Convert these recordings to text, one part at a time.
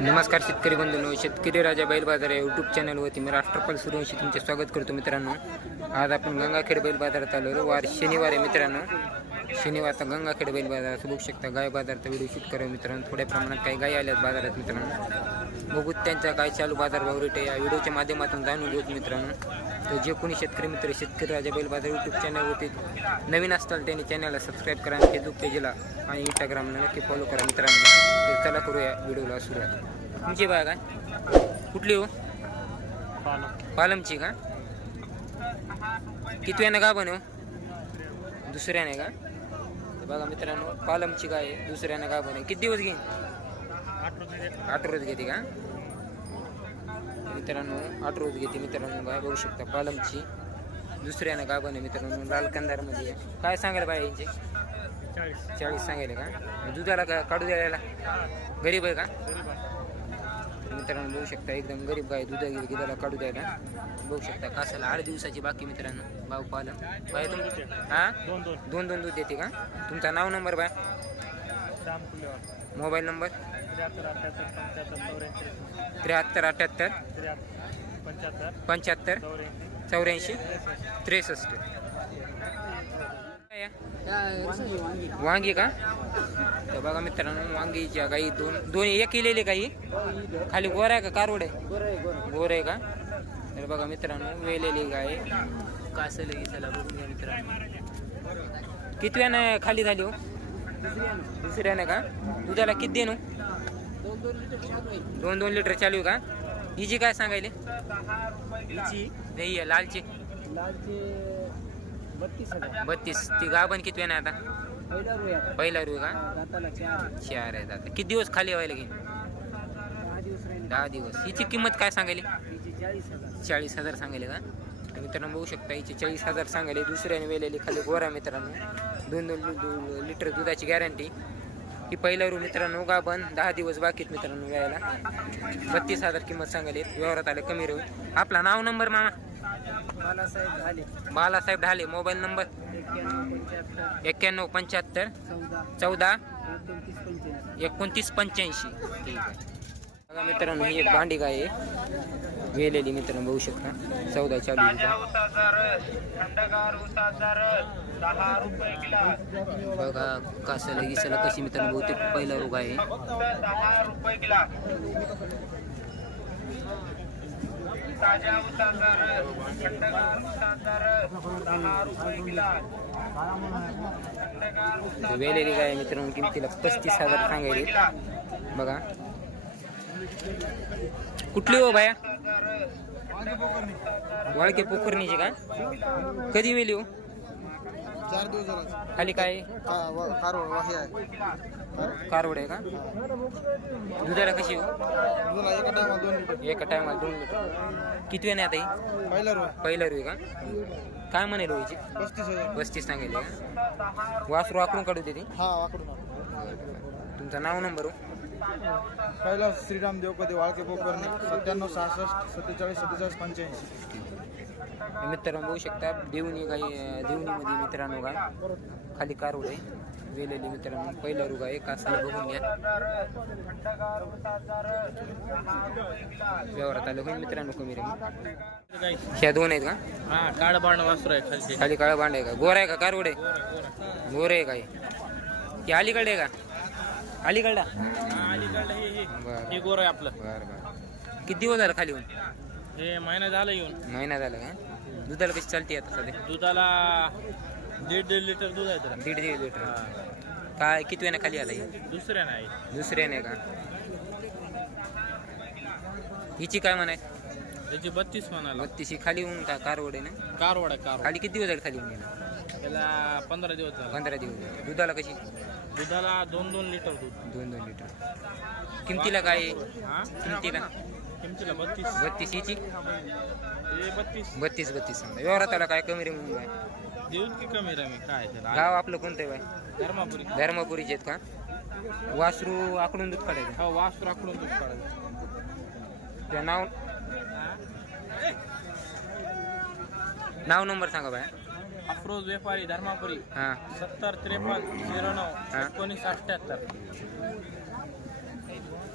नमस्कार शेतकरी बंधूंनो शेतकरी राजा बैल बाजार या यूट्यूब चॅनलवरती मी राष्ट्रपाल सूर्यवंशी तुमचे स्वागत करतो मित्रांनो. आज आपण गंगाखेड बैल बाजारात आलो. वार शनिवार आहे मित्रांनो. शनिवारचा गंगाखेड बैल बाजारात बघू शकता. गाय बाजाराचा व्हिडिओ शूट करा मित्रांनो. थोड्या प्रमाणात काही गाय आल्यात बाजारात मित्रांनो. बघू त्यांचा काय चालू बाजार भाव रेट आहे. या व्हिडिओच्या माध्यमातून जाणून घेऊ मित्रांनो. तर जे कोणी शेतकरी मित्र शेतकरी राजा बैल बाजार यूट्यूब चॅनलवरती नवीन असताल त्यांनी चॅनलला सबस्क्राईब करा आणि फेसबुक पेजला आणि इंस्टाग्रामला नक्की फॉलो करा मित्रांनो. तर चला करूया व्हिडिओला सुरुवात. तुमची बाग काय? कुठली हो? पालमची का? कितव्यानं का बनव? दुसऱ्याने का? बघा मित्रांनो पालमची काय दुसऱ्यानं का बनव? किती दिवस घेईन? आठ रोज घेते का? मित्रांनो आठ रोज घेते मित्रांनो काय बघू शकता पालमची. दुसऱ्यानं का बने मित्रांनो लाल कंदारमध्ये. काय सांगायला बाय यांचे? चाळीस. सांगायला का? दुधाला का? काढू द्यायला गरीब आहे का? मित्रांनो बघू शकता एकदम गरीब गाय दुधा गेली दुधाला काढू द्यायला बघू शकता कासाला आठ दिवसाची बाकी मित्रांनो भाऊ पालन बाय तुम हा दोन दोन दूध देते का? तुमचा नाव number bye. Shyam mobile number? त्र्याहत्तर अठ्ठ्याहत्तर पंच्याहत्तर. चौऱ्याऐंशी. त्र्याहत्तर अठ्ठ्याहत्तर त्र्याहत्तर पंच्याहत्तर पंच्याहत्तर चौऱ्याऐंशी त्रेसष्ट. वांगी का? तर बघा मित्रांनो वांगीच्या काही दोन दोन एक केलेले काही खाली गोर आहे का? कारवड आहे? गोर आहे का? तर बघा मित्रांनो वेलेली गाय. कासल चला बघून मित्रांनो. कितव्यानं खाली झाली हो? दुसऱ्यानं का? दुधाला किती देणू? दोन दोन लिटर चालू आहे का? हिची काय सांगायले? हिची? नाही आहे, लालची. लालचे बत्तीस ती गाभण किती वेळ आता? पहिला रू का? चार. आहेत आता किती दिवस खाली व्हायला घेईन? दहा दिवस हिची किंमत काय सांगायली? चाळीस हजार सांगायले का? तर मित्रांनो बघू शकता हिची चाळीस हजार सांगायले. दुसऱ्याने वेलेली खाली गोरा मित्रांनो. दोन दोन लिटर दुधाची गॅरंटी ही पहिला रू मित्रांनो गाभण दहा दिवस बाकीत मित्रांनो यायला. बत्तीस हजार किंमत सांगायली. व्यवहारात आले कमी राहू आपला नाव नंबर मामा? बालासाहेब झाले बालासाहेब ढाले. मोबाईल नंबर एक्क्याण्णव पंच्याहत्तर. चौदा चौदा. एकोणतीस पंच्याऐंशी. एकोणतीस पंच्याऐंशी. ठीक आहे. बघा मित्रांनो ही एक भांडी गाय आहे. वेलेली मित्रांनो बघू शकता. चौदा चालू बघा कासाला गिसाला कशी मित्रांनो बहुतेक पहिला रोग आहे. वेलेली गाय मित्रांनो किमतीला पस्तीस हजार सांगायले बघा. कुठली हो बाया? वाळके पोखरणीची का? कधी वेली हो? चार दिवस झाला खाली काय? कारवाड वाही आहे कारवड आहे का? दुधाला कशी हो? एका टायमा दोन लिटर एका टायमाला दोन लिटर किती वेळ आता ही? पहिला रुया पहिला रुई का? काय म्हणे रोईची पस्तीस पस्तीस सांगेल का? वासरू आकडून काढू देते हा वाकडून तुमचं नाव नंबर हो? पहिला श्रीराम देवपदी वाळके पोकरणे सत्त्याण्णव सहासष्ट सत्तेचाळीस सत्तेचाळीस पंच्याऐंशी. मित्रांनो बघू शकता देवणी गाई देवणीमध्ये मित्रांनो का खाली कारवड आहे वेलेली मित्रांनो पहिला रुग आहे कासाला बघून घ्या. व्यवहारात आलं होईल मित्रांनो कमी रे ह्या दोन आहेत का? हा काळ बाण वासरू आहे खालचे. खाली काळा भांड आहे का? गोर आहे का? कारवड आहे. गोर आहे काय? की अलीकडे आहे का? अलीकडला हे हे. बरं. हे गोर आहे आपलं. बरं बरं. किती दिवस झाला खाली होऊन हे महिना झाला येऊन. महिना झाला का? दुधाला कशी चालते आता सध्या? दुधाला दीड दीड लिटर दूध आहे तर. दीड दीड लिटर. काय किती वेळा खाली आला ही? दुसऱ्या नाही. दुसऱ्याने का? हिची काय म्हणाय त्याची बत्तीस म्हणाला. बत्तीशी खाली होऊन का कारवडे ना? कारवाड आहे कारवाड. खाली किती दिवस झाले खाली होऊन गेला? त्याला पंधरा दिवस झाला. पंधरा दिवस. दुधाला कशी? दुधाला दोन दोन लिटर दूध. दोन दोन लिटर. किमतीला काय आहे? हा? किमतीला किमतीला बत्तीस. बत्तीस हिची हे बत्तीस. बत्तीस बत्तीस व्यवहारात आला काय कमी रे काय? देऊन की कमी काय त्याला? गाव आपलं कोणतं आहे बाय धर्मापुरी. धर्मपुरीचे आहेत का? वासरू आकडून दूध काढायचं. हो वास राखून दूध काढायचं. त्या नाव नाव नंबर सांगा बाय. अफरोज व्यापारी धर्मापुरी. हां. सत्तर त्रेपन्न झिरो नऊ हा. एकोणीस अठ्ठ्याहत्तर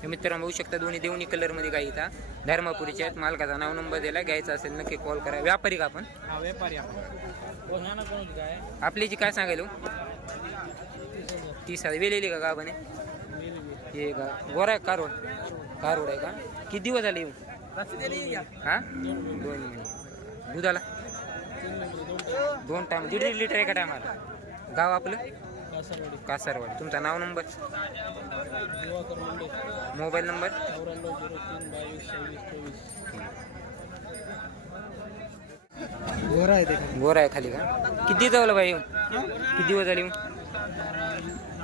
हे मित्रांनो बघू शकता दोन्ही देवणी कलरमध्ये गाई इथं धर्मापुरीच्या आहेत. मालकाचा नाव नंबर दिला. घ्यायचा असेल नक्की कॉल करा. व्यापारी का आपण? हा व्यापारी काय आपली जी काय? सांगायला हो? तीस हजार. वेलेली का गावाने हे का गोरा आहे कारवड कारवड आहे का? किती दिवस झाले येऊ हा? दोन महिने. दुधाला? दोन टाइम दीड दीड लिटर एका टायमाला गाव आपलं? कासारवाडी. तुमचा नाव नंबर मोबाईल नंबर गोरा आहे ते. गोरा आहे खाली का? किती झालं बाई येऊन? किती दिवस झाले येऊन?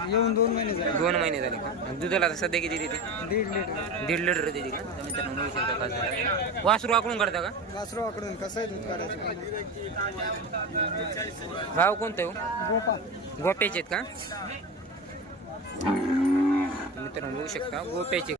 येऊन दोन महिने झाले. दोन महिने झाले का? आणि दुधाला आता सध्या किती देते? दीड लिटर. दीड लिटर देते का? तर मित्रांनो शकता कासार वासरू आकडून करता का? वासरू आकडून कसं आहे दूध काढायचं? गाव कोणतं आहे हो? गोपा गोप्याचे आहेत का? मित्रांनो बघू शकता गोप्याचे